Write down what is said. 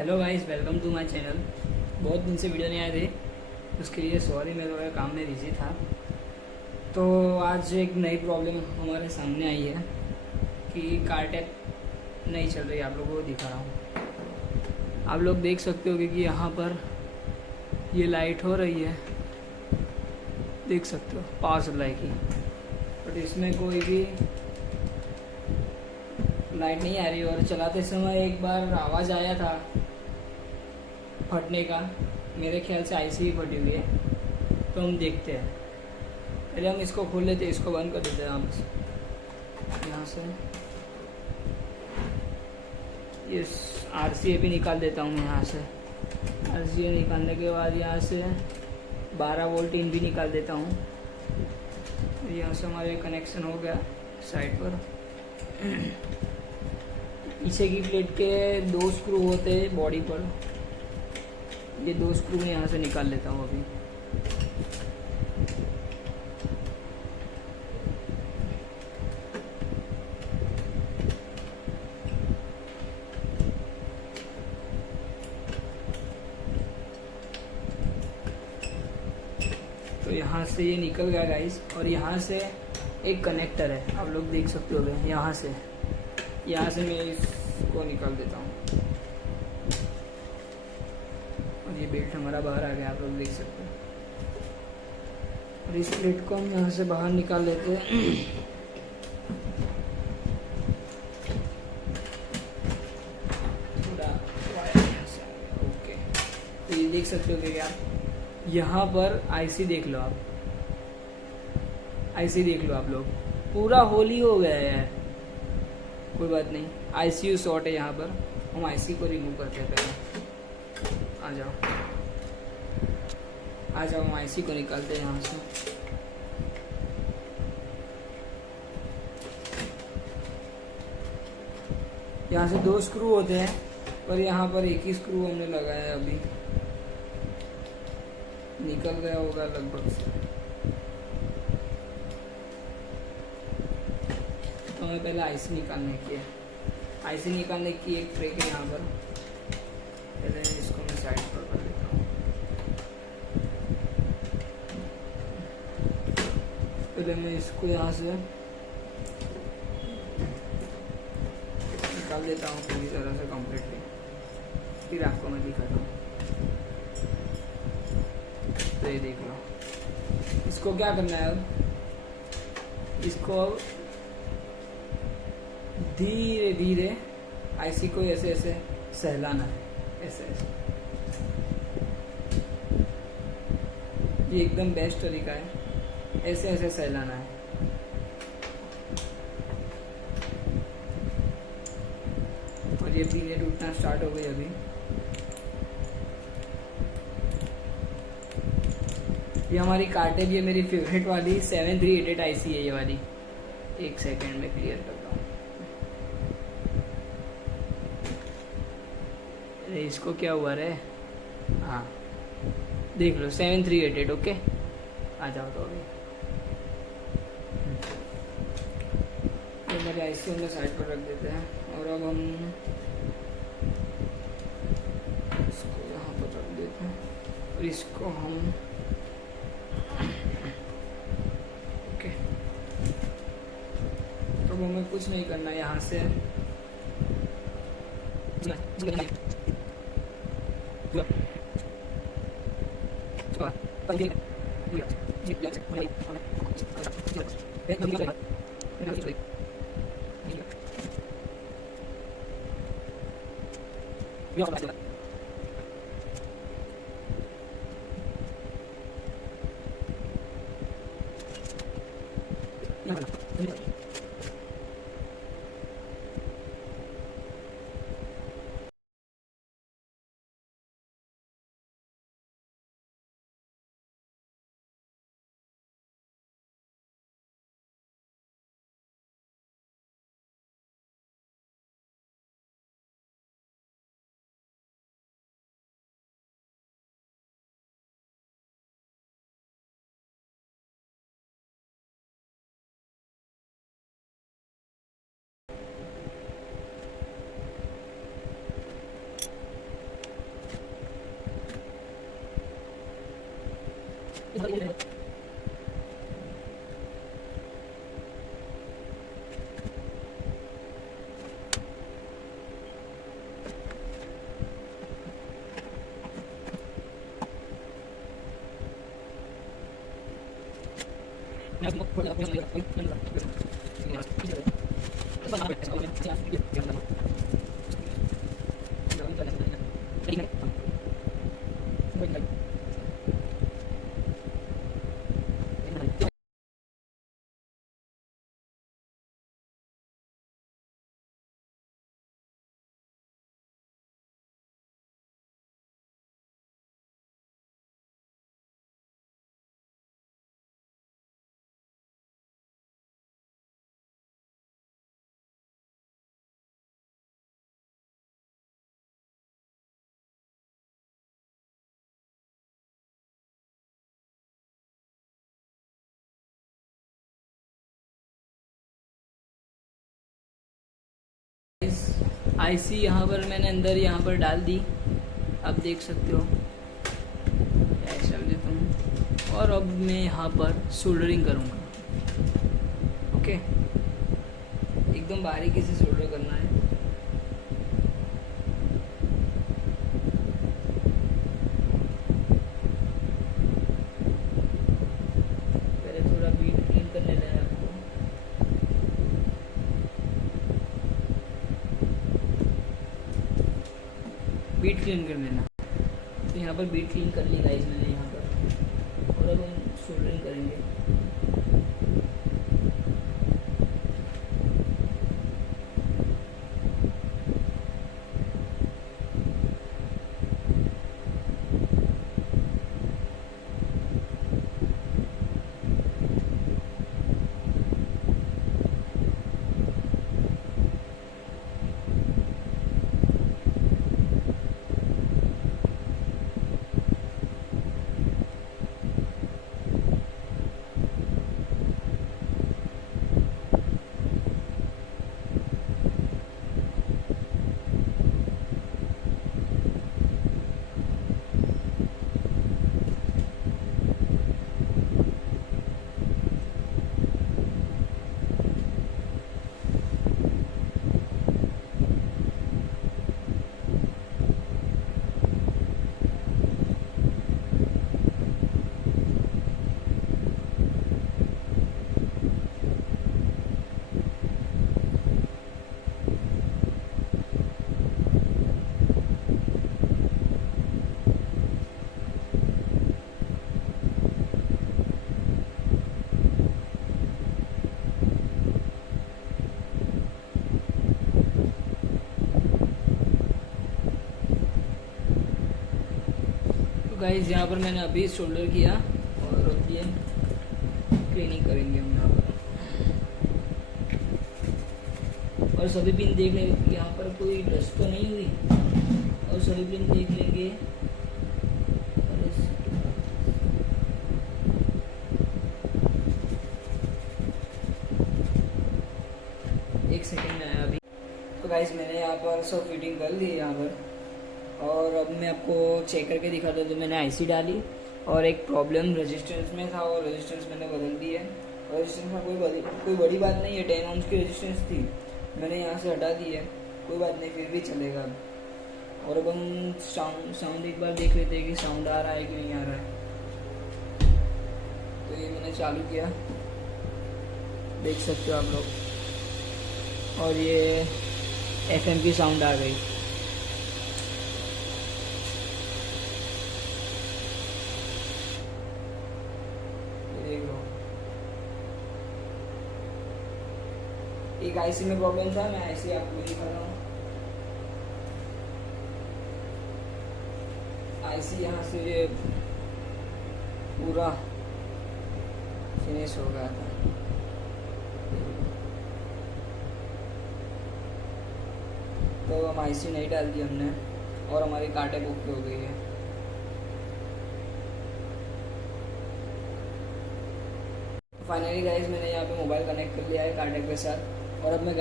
Hello guys, welcome to my channel. बहुत दिन से वीडियो नहीं आए थे, उसके लिए सॉरी, मैं थोड़ा काम में बिजी था। तो आज एक नई प्रॉब्लम हमारे सामने आई है कि कारटेक नहीं चल रही। आप लोगों को दिखा रहा हूँ, आप लोग देख सकते हो कि यहाँ पर ये लाइट हो रही है, देख सकते हो पावर सप्लाई की, बट इसमें कोई भी लाइट नहीं आ रही। और चलाते समय एक बार आवाज़ आया था फटने का, मेरे ख्याल से आईसी ही फटी हुई है। तो हम देखते हैं, पहले हम इसको खोल लेते हैं, इसको बंद कर देते हैं। आप यहाँ से ये आरसीए भी निकाल देता हूँ मैं यहाँ से। आरसीए निकालने के बाद यहाँ से 12 वोल्ट इन भी निकाल देता हूँ। यहाँ से हमारे कनेक्शन हो गया साइड पर। पीछे की प्लेट के 2 स्क्रू होते हैं बॉडी पर, ये 2 स्क्रू मैं यहाँ से निकाल लेता हूँ अभी। तो यहाँ से ये निकल गया गाइस, और यहाँ से एक कनेक्टर है, आप लोग देख सकते हो। यहाँ से मैं इसको निकाल देता हूँ, और ये बेल्ट हमारा बाहर आ गया, आप लोग देख सकते हो। और इस प्लेट को हम यहाँ से बाहर निकाल लेते हैं। थोड़ा ओके, तो ये देख सकते हो कि आप यहाँ पर आईसी देख लो, आईसी देख लो आप लोग, पूरा होली हो गया है यार। कोई बात नहीं, आईसीयू शॉर्ट है यहाँ पर, हम आईसी को रिमूव करते हैं पहले। आ जाओ हम आईसी को निकालते हैं यहाँ से। यहाँ से 2 स्क्रू होते हैं, पर यहाँ पर एक ही स्क्रू हमने लगाया है अभी, निकल गया होगा लगभग से। तो हमें पहले आईसी निकालने की है, आईसी निकालने की एक ट्रिक है यहाँ पर। पहले इसको मैं साइड पर कर देता हूँ। पहले मैं इसको यहाँ से निकाल देता हूँ पूरी तरह से कम्प्लीटली, फिर आपको मैं दिखाता हूँ। तो ये देख लो, इसको क्या करना है अब, इसको धीरे धीरे आईसी को ऐसे ऐसे सहलाना है, ऐसे ऐसे। ये एकदम बेस्ट तरीका है, ऐसे ऐसे सहलाना है। और ये पीले टूटना स्टार्ट हो गई अभी। ये हमारी कार्टेज, ये मेरी फेवरेट वाली 7388 आईसी है ये वाली। एक सेकेंड में क्लियर करता हूँ। इसको क्या हुआ रे, हाँ देख लो 7388। ओके, आ जाओ तो अभी। तो मेरे आईसी हम साइड पर रख देते हैं, और अब हम इसको यहाँ पर रख देते हैं, और इसको हम ओके। तो हमें कुछ नहीं करना, यहाँ से आईसी यहाँ पर मैंने अंदर यहाँ पर डाल दी, आप देख सकते हो, ऐसा कर देता हूँ। और अब मैं यहाँ पर सोल्डरिंग करूँगा। ओके, एकदम बारीकी से सोल्डर करना है। पहले थोड़ा बीट क्लीन कर लेना है आपको। बीट क्लीन कर लेना, तो यहाँ पर बीट क्लीन कर ली गाइस मैंने यहाँ पर। और अब हम सोल्डरिंग करेंगे। गाइस यहाँ पर मैंने अभी शोल्डर किया और अब ये क्लीनिंग करेंगे हम यहाँ पर। और सभी पिन देख लेंगे, यहाँ पर कोई डस्ट तो नहीं हुई, और सभी पिन देख लेंगे। एक सेकेंड में आया अभी। तो गाइस मैंने यहाँ पर सब फिटिंग कर ली यहाँ पर, और अब मैं आपको चेक करके दिखाता हूँ। तो मैंने आईसी डाली और एक प्रॉब्लम रेजिस्टेंस में था, और रेजिस्टेंस मैंने बदल दी है। रेजिस्टेंस में कोई बड़ी बात नहीं है, 10 ohms की रेजिस्टेंस थी, मैंने यहाँ से हटा दी है, कोई बात नहीं, फिर भी चलेगा। और अब हम साउंड एक बार देख लेते हैं कि साउंड आ रहा है कि नहीं आ रहा है। तो ये मैंने चालू किया, देख सकते हो आप लोग, और ये FM की साउंड आ गई। देख लो, एक आईसी में प्रॉब्लम था, मैं आईसी आपको दिखा रहा हूँ। आईसी यहाँ से पूरा फिनिश हो गया था। तो हम आईसी नहीं डाल दी हमने, और हमारी कांटे बुक हो गई है। फाइनली गाइस मैंने यहाँ पे मोबाइल कनेक्ट कर लिया है कांटे के साथ, और अब मैं